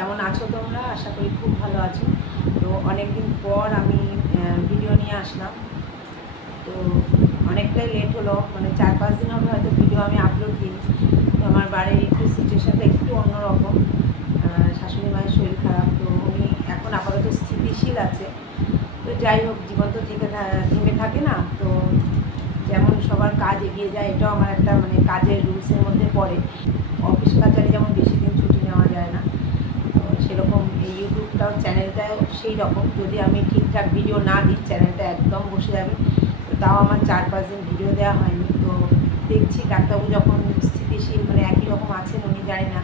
কেমন আছো তোমরা? আশা করি খুব ভালো আছো। তো অনেকদিন পর আমি ভিডিও নিয়ে আসলাম। তো অনেকটাই লেট হলো, মানে 4-5 দিন হবে হয়তো ভিডিও আমি আপলোড দিই। তো আমার বাড়ির একটু সিচুয়েশানটা একটু অন্যরকম। শাশুড়ি মায়ের শরীর খারাপ, তো উনি এখন আপাতত স্থিতিশীল আছে। তো যাই হোক, জীবন তো থেমে থাকে না। তো যেমন সবার কাজ এগিয়ে যায়, এটাও আমার একটা মানে কাজের রুলসের মধ্যে পড়ে। অফিস কাচারে যেমন বেশি দিন ছুটি নেওয়া যায় না, তো সেরকম এই ইউটিউবটাও চ্যানেলটাও সেই রকম। যদি আমি ঠিকঠাক ভিডিও না দিই, চ্যানেলটা একদম বসে যাবে। তো তাও আমার 4-5 দিন ভিডিও দেওয়া হয়নি। তো দেখছি ডাক্তারবাবু যখন স্থিতিশীল মানে একই রকম আছেন, উনি জানি না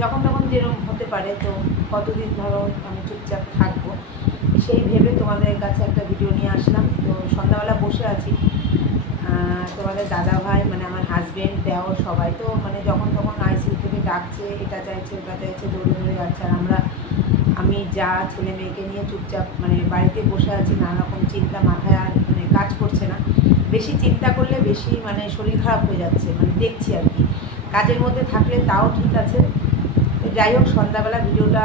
যখন তখন যেরকম হতে পারে, তো কতদিন ধরো আমি চুপচাপ থাকবো সেই ভেবে তোমাদের কাছে একটা ভিডিও নিয়ে আসলাম। তো সন্ধ্যাবেলা বসে আছি, তোমাদের দাদা ভাই মানে আমার হাজব্যান্ড, দেওর সবাই তো মানে যখন তখন আইসিইউ থেকে ডাকছে, এটা চাইছে ওটা চাইছে, দৌড়ে দৌড়ে যাচ্ছে। আর আমি যা ছেলে মেয়েকে নিয়ে চুপচাপ মানে বাড়িতে বসে আছি, নানা রকম চিন্তা মাথায় আর মানে কাজ করছে না। বেশি চিন্তা করলে বেশি মানে শরীর খারাপ হয়ে যাচ্ছে, মানে দেখছি আর কি। কাজের মধ্যে থাকলে তাও ঠিক আছে। তো যাই হোক, সন্ধ্যাবেলা ভিডিওটা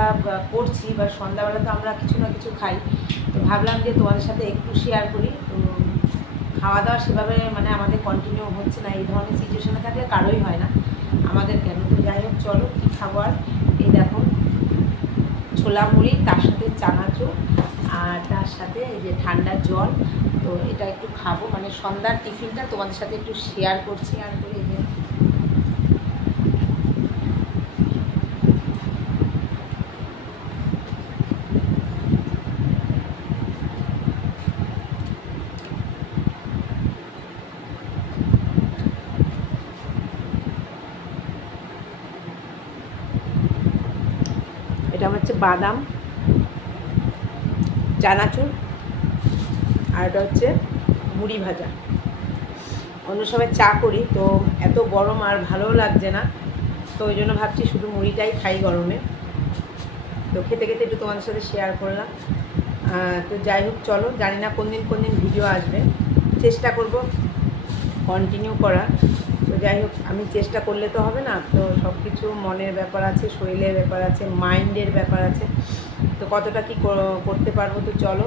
করছি, বা সন্ধ্যাবেলা তো আমরা কিছু না কিছু খাই। তো ভাবলাম যে তোমাদের সাথে একটু শেয়ার করি। তো খাওয়া দাওয়া সেভাবে মানে আমাদের কন্টিনিউ হচ্ছে না, এই ধরনের সিচুয়েশনে থাকলে কারোই হয় না, আমাদের কেন। তো যাই হোক, চলো কী খাবার। এই দেখো ছোলা মুড়ি, তার সাথে চানাচুর, আর তার সাথে এই যে ঠান্ডা জল। তো এটা একটু খাবো, মানে সন্ধ্যার টিফিনটা তোমাদের সাথে একটু শেয়ার করছি। আর করে এই যে এটা হচ্ছে বাদাম, চানাচুর, আর এটা হচ্ছে মুড়ি ভাজা। অন্য সময় চা করি, তো এত গরম আর ভালোও লাগছে না, তো ওই জন্য ভাবছি শুধু মুড়িটাই খাই গরমে। তো খেতে খেতে একটু তোমাদের সাথে শেয়ার করলাম। তো যাই হোক, চলো, জানি না কোন দিন ভিডিও আসবে, চেষ্টা করব কন্টিনিউ করা। তো যাই হোক, আমি চেষ্টা করলে তো হবে না, তো সব কিছু মনের ব্যাপার আছে, শরীরের ব্যাপার আছে, মাইন্ডের ব্যাপার আছে। তো কতটা কি করতে পারবো। তো চলো,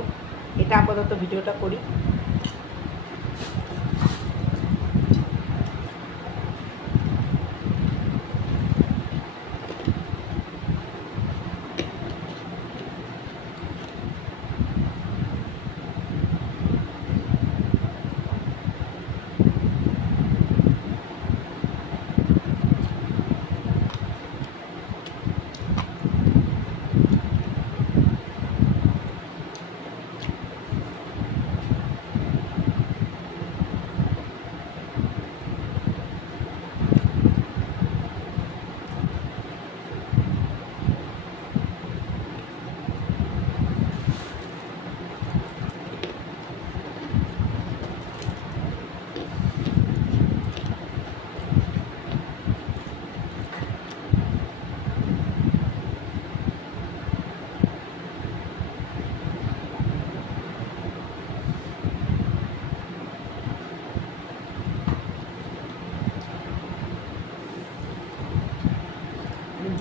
এটা আপাতত ভিডিওটা করি।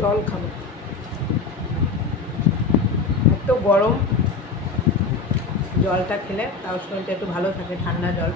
জল খাবো, এত গরম, জলটা খেলে তাও শরীরটা একটু ভালো থাকে, ঠান্ডা জল।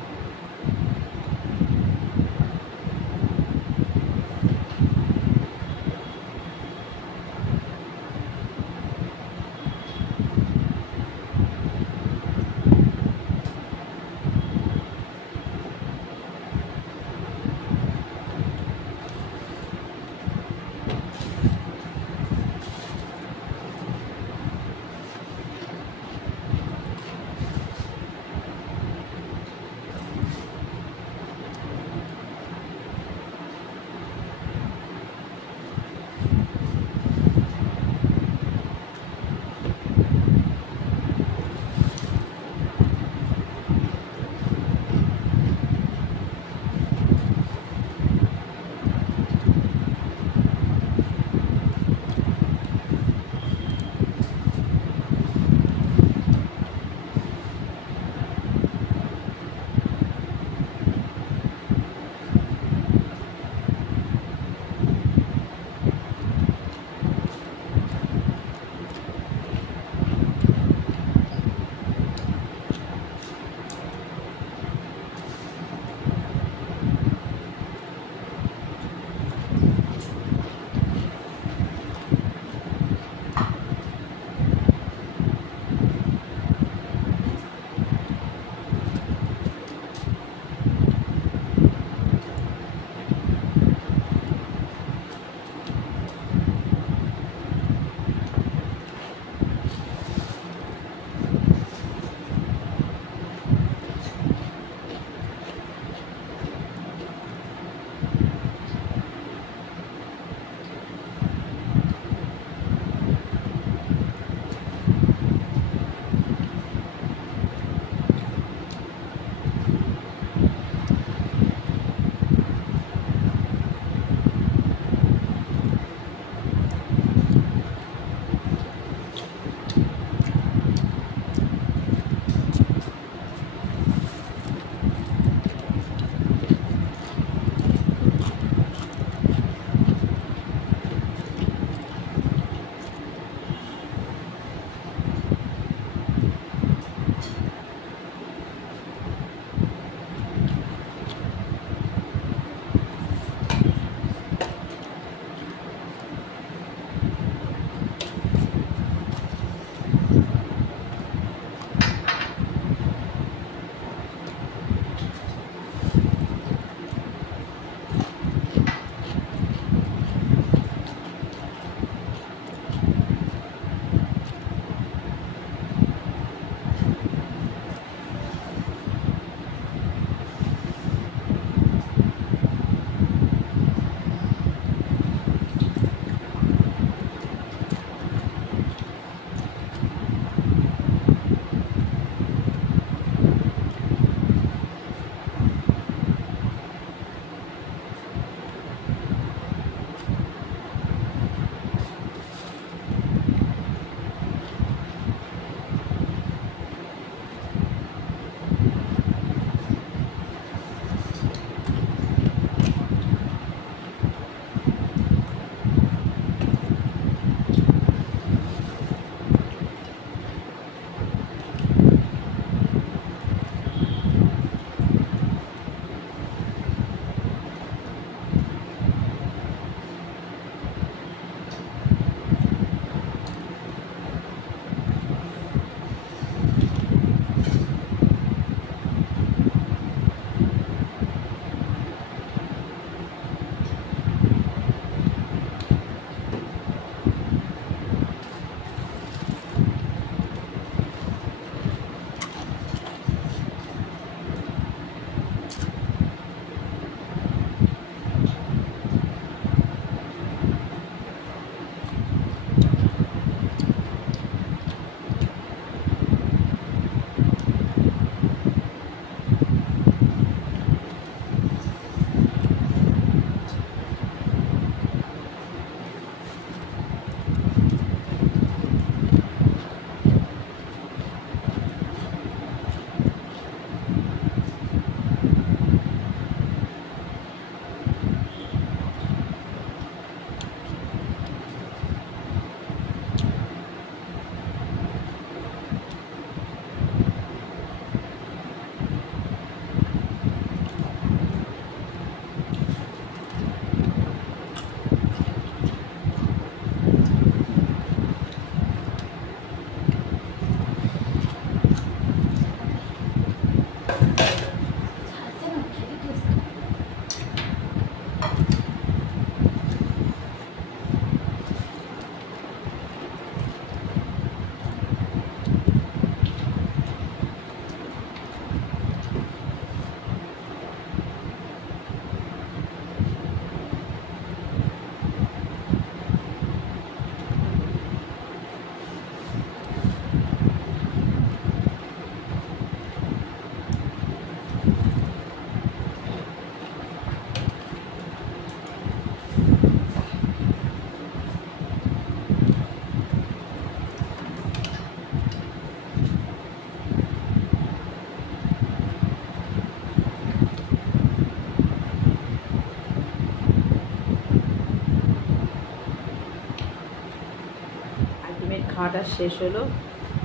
খাওয়াটা শেষ হলো,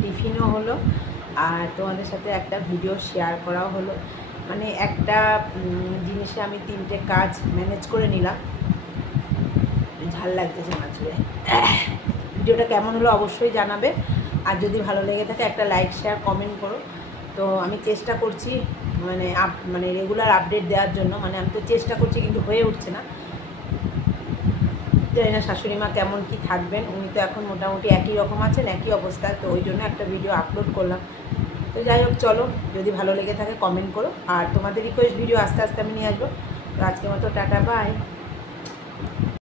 টিফিনও হলো, আর তোমাদের সাথে একটা ভিডিও শেয়ার করাও হলো। মানে একটা জিনিসে আমি 3টে কাজ ম্যানেজ করে নিলাম। ঝাল লাগতেছে মাছুরে। ভিডিওটা কেমন হলো অবশ্যই জানাবে, আর যদি ভালো লেগে থাকে একটা লাইক শেয়ার কমেন্ট করো। তো আমি চেষ্টা করছি মানে রেগুলার আপডেট দেওয়ার জন্য, মানে আমি তো চেষ্টা করছি কিন্তু হয়ে উঠছে না। জানি না শাশুড়ি মা কেমন কি থাকবেন, উনি তো এখন মোটামুটি একই রকম আছেন, একই অবস্থায়, তো ওই জন্য একটা ভিডিও আপলোড করলাম। তো যাই হোক, চলো, যদি ভালো লেগে থাকে কমেন্ট করো, আর তোমাদের রিকোয়েস্ট ভিডিও আস্তে আস্তে আমি নিয়ে আসবো। তো আজকের মতো টাটা, বাই।